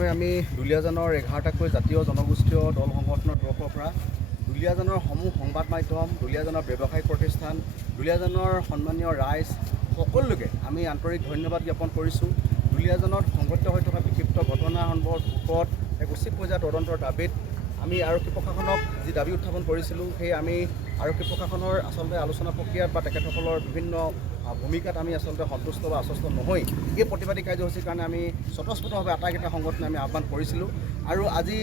হয় আমি দুলীয়াজানৰ 11টাকৈ জাতীয় জনগোষ্ঠীয় দল সংগঠনৰ তৰফৰ পৰা দুলীয়াজানৰ সমূহ সংবাদ মাধ্যম, দুলীয়াজানৰ ব্যৱসায়িক প্ৰতিষ্ঠান, দুলীয়াজানৰ সন্মানীয় ৰাইজ সকলোকে আমি আন্তৰিক ধন্যবাদ জ্ঞাপন কৰিছোঁ। দুলীয়াজানত সংঘটিত হৈ থকা বিক্ষিপ্ত ঘটনা সন্দৰ্ভত ওপৰত এক উচিত পৰ্যায়ৰ তদন্তৰ দাবীত আমি আৰক্ষী প্ৰশাসনক যি দাবী উত্থাপন কৰিছিলোঁ, সেই আমি আৰক্ষী প্ৰশাসনৰ আচলতে আলোচনা প্ৰক্ৰিয়াত বা তেখেতসকলৰ বিভিন্ন ভূমিকাত আমি আচলতে সন্তুষ্ট বা আশ্বস্ত নহৈ এই প্ৰতিবাদী কাৰ্যসূচীৰ কাৰণে আমি স্বতঃস্ফূৰ্তভাৱে আটাইকেইটা সংগঠনে আমি আহ্বান কৰিছিলোঁ। আৰু আজি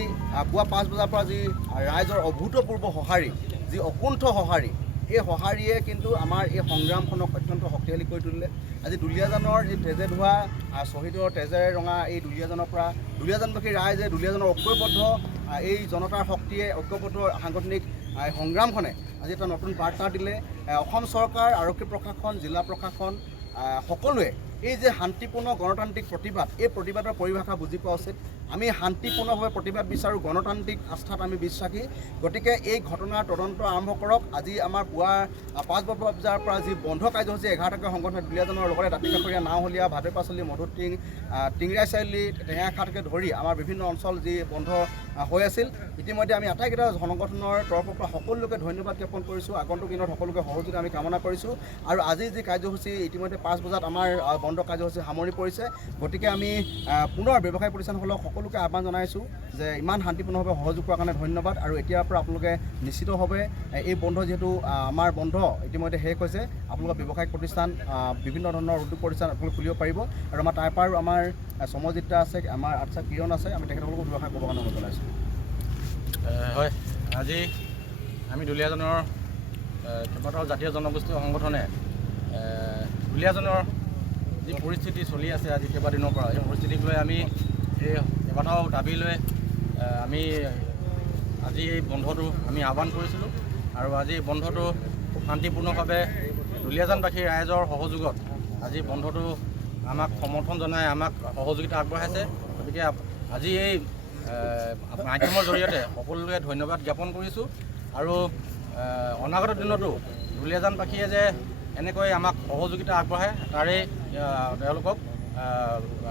পুৱা 5 বজাৰ পৰা যি ৰাইজৰ অভূতপূৰ্ব সঁহাৰি, যি অকুণ্ঠ সঁহাৰি, এই সঁহাৰিয়ে কিন্তু আমাৰ এই সংগ্ৰামখনক অত্যন্ত শক্তিশালী কৰি তুলিলে। আজি দুলীয়াজানৰ এই তেজে ধোৱা শ্বহীদৰ তেজেৰে ৰঙা এই দুলীয়াজানৰ পৰা দুলীয়াজানবাসী ৰাইজে দুলীয়াজানৰ ঐক্যবদ্ধ এই জনতাৰ শক্তিয়ে ঐক্যবদ্ধ সাংগঠনিক সংগ্ৰামখনে আজি এটা নতুন বাৰ্তা দিলে। অসম চৰকাৰ, আৰক্ষী প্ৰশাসন, জিলা প্ৰশাসন সকলোৱে এই যে শান্তিপূৰ্ণ গণতান্ত্ৰিক প্ৰতিবাদ, এই প্ৰতিবাদৰ পৰিভাষা বুজি পোৱা উচিত। আমি শান্তিপূৰ্ণভাৱে প্ৰতিবাদ বিচাৰোঁ, গণতান্ত্ৰিক আস্থাত আমি বিশ্বাসী। গতিকে এই ঘটনাৰ তদন্ত আৰম্ভ কৰক। আজি আমাৰ পুৱা 5 বজাৰ পৰা যি বন্ধ কাৰ্যসূচী 11টাকৈ সংগঠনে দুলীয়াজানৰ লগতে দাঁতিকাষৰীয়া, নাওহলীয়া, ভাদৈপাচলি, মধুটিং, টিংৰাই চাৰিআলি, টেঙাখাটকে ধৰি আমাৰ বিভিন্ন অঞ্চল যি বন্ধ হৈ আছিল, ইতিমধ্যে আমি আটাইকেইটা সংগঠনৰ তৰফৰ পৰা সকলোকে ধন্যবাদ জ্ঞাপন কৰিছোঁ। আগন্তুক দিনত সকলোকে সহযোগিতা আমি কামনা কৰিছোঁ। আৰু আজি যি কাৰ্যসূচী ইতিমধ্যে 5 বজাত আমাৰ বন্ধ কাৰ্যসূচী সামৰি পৰিছে। গতিকে আমি পুনৰ ব্যৱসায়িক প্ৰতিষ্ঠানসকলক সকলোকে আহ্বান জনাইছোঁ যে ইমান শান্তিপূৰ্ণভাৱে সহযোগ কৰাৰ কাৰণে ধন্যবাদ। আৰু এতিয়াৰ পৰা আপোনালোকে নিশ্চিতভাৱে এই বন্ধ, যিহেতু আমাৰ বন্ধ ইতিমধ্যে শেষ হৈছে, আপোনালোকৰ ব্যৱসায়িক প্ৰতিষ্ঠান, বিভিন্ন ধৰণৰ উদ্যোগ প্ৰতিষ্ঠান আপোনালোকে খুলিব পাৰিব। আৰু আমাৰ তাৰ পৰাও আমাৰ সমজিতা আছে, আমাৰ আচ্ছা কিৰণ আছে, আমি তেখেতসকলকো ব্যৱসায় ক'বৰ কাৰণে অনুৰোধ জনাইছোঁ। হয়, আজি আমি দুলীয়াজানৰ কেইবাটাও জাতীয় জনগোষ্ঠীয় সংগঠনে দুলীয়াজানৰ যি পৰিস্থিতি চলি আছে আজি কেইবাদিনৰ পৰা, এই পৰিস্থিতিক লৈ আমি এই কেইবাটাও দাবী লৈ আমি আজি এই বন্ধটো আমি আহ্বান কৰিছিলোঁ। আৰু আজি বন্ধটো খুব শান্তিপূৰ্ণভাৱে দুলীয়াজানবাসী ৰাইজৰ সহযোগত আজি বন্ধটো আমাক সমৰ্থন জনাই আমাক সহযোগিতা আগবঢ়াইছে। গতিকে আজি এই মাধ্যমৰ জৰিয়তে সকলোকে ধন্যবাদ জ্ঞাপন কৰিছোঁ। আৰু অনাগত দিনতো দুলীয়াজানবাসীয়ে যে এনেকৈ আমাক সহযোগিতা আগবঢ়ায়, তাৰে তেওঁলোকক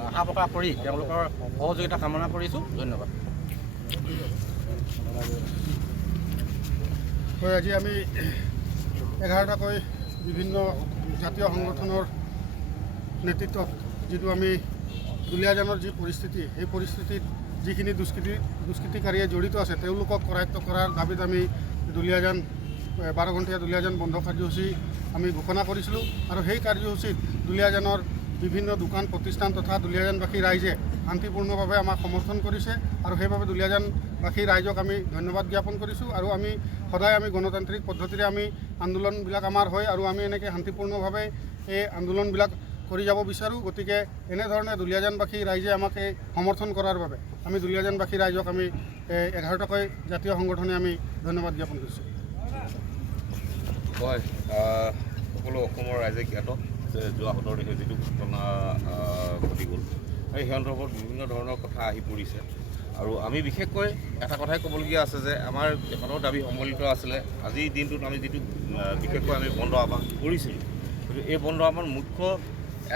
আশা প্ৰকাশ কৰি তেওঁলোকৰ সহযোগিতা কামনা কৰিছোঁ। ধন্যবাদ। হয়, আজি আমি 11টাকৈ বিভিন্ন জাতীয় সংগঠনৰ নেতৃত্বত যিটো আমি দুলীয়াজানৰ যি পৰিস্থিতি, সেই পৰিস্থিতিত যিখিনি দুষ্কৃতিকাৰীয়ে জড়িত আছে তেওঁলোকক কৰায়ত্ব কৰাৰ দাবীত আমি দুলীয়াজান 12 ঘণ্টীয়া দুলীয়াজান বন্ধ কাৰ্যসূচী আমি ঘোষণা কৰিছিলোঁ। আৰু সেই কাৰ্যসূচীত দুলীয়াজানৰ বিভিন্ন দোকান প্ৰতিষ্ঠান তথা দুলীয়াজানবাসী ৰাইজে শান্তিপূৰ্ণভাৱে আমাক সমৰ্থন কৰিছে। আৰু সেইবাবে দুলীয়াজানবাসী ৰাইজক আমি ধন্যবাদ জ্ঞাপন কৰিছোঁ। আৰু আমি সদায় গণতান্ত্ৰিক পদ্ধতিৰে আমি আন্দোলনবিলাক আমাৰ হয়, আৰু আমি এনেকৈ শান্তিপূৰ্ণভাৱে এই আন্দোলনবিলাক কৰি যাব বিচাৰোঁ। গতিকে এনেধৰণে দুলীয়াজানবাসী ৰাইজে আমাক সমৰ্থন কৰাৰ বাবে আমি দুলীয়াজানবাসী ৰাইজক আমি 11টাকৈ জাতীয় সংগঠনে আমি ধন্যবাদ জ্ঞাপন কৰিছোঁ। হয়, সকলো অসমৰ ৰাইজে জ্ঞাত যে যোৱা 17 তাৰিখে যিটো ঘটনা ঘটি গ'ল, সেই সন্দৰ্ভত বিভিন্ন ধৰণৰ কথা আহি পৰিছে। আৰু আমি বিশেষকৈ এটা কথাই ক'বলগীয়া আছে যে আমাৰ কেইবাটাও দাবী সম্বলিত আছিলে। আজিৰ দিনটোত আমি যিটো বিশেষকৈ আমি বন্ধ আহ্বান কৰিছিলোঁ, কিন্তু এই বন্ধ আহ্বান মুখ্য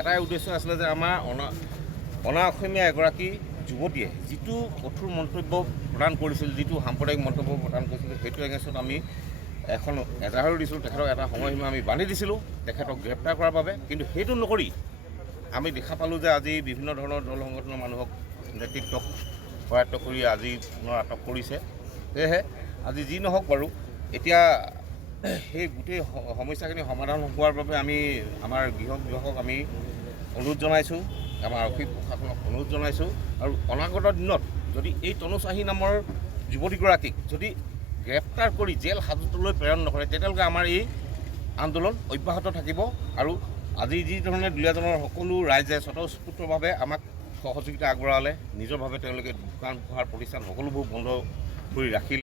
এটাই উদ্দেশ্য আছিলে যে আমাৰ অনা অসমীয়া এগৰাকী যুৱতীয়ে যিটো কঠোৰ মন্তব্য প্ৰদান কৰিছিল, যিটো সাম্প্ৰদায়িক মন্তব্য প্ৰদান কৰিছিল, সেইটো এগেইনষ্টত আমি এখন এজাহাৰো দিছিলোঁ। তেখেতক এটা সময়সীমা আমি বান্ধি দিছিলোঁ তেখেতক গ্ৰেপ্তাৰ কৰাৰ বাবে। কিন্তু সেইটো নকৰি আমি দেখা পালোঁ যে আজি বিভিন্ন ধৰণৰ দল সংগঠনৰ মানুহক নেতৃত্বক কৰায়ত্ব কৰি আজি পুনৰ আটক কৰিছে। সেয়েহে আজি যি নহওক বাৰু, এতিয়া সেই গোটেই সমস্যাখিনি সমাধান হোৱাৰ বাবে আমি আমাৰ গৃহক আমি অনুৰোধ জনাইছোঁ, আমাৰ আৰক্ষী প্ৰশাসনক অনুৰোধ জনাইছোঁ। আৰু অনাগত দিনত যদি এই তনুজ আহি নামৰ যুৱতীগৰাকীক যদি গ্ৰেপ্তাৰ কৰি জেল হাজতলৈ প্ৰেৰণ নকৰে, তেতিয়ালৈকে আমাৰ এই আন্দোলন অব্যাহত থাকিব। আৰু আজি যি ধৰণে দুলীয়াজানৰ সকলো ৰাইজে স্বতঃস্ফূৰ্তভাৱে আমাক সহযোগিতা আগবঢ়ালে, নিজৰভাৱে তেওঁলোকে দোকান পোহাৰ প্ৰতিষ্ঠান সকলোবোৰ বন্ধ কৰি ৰাখিলে।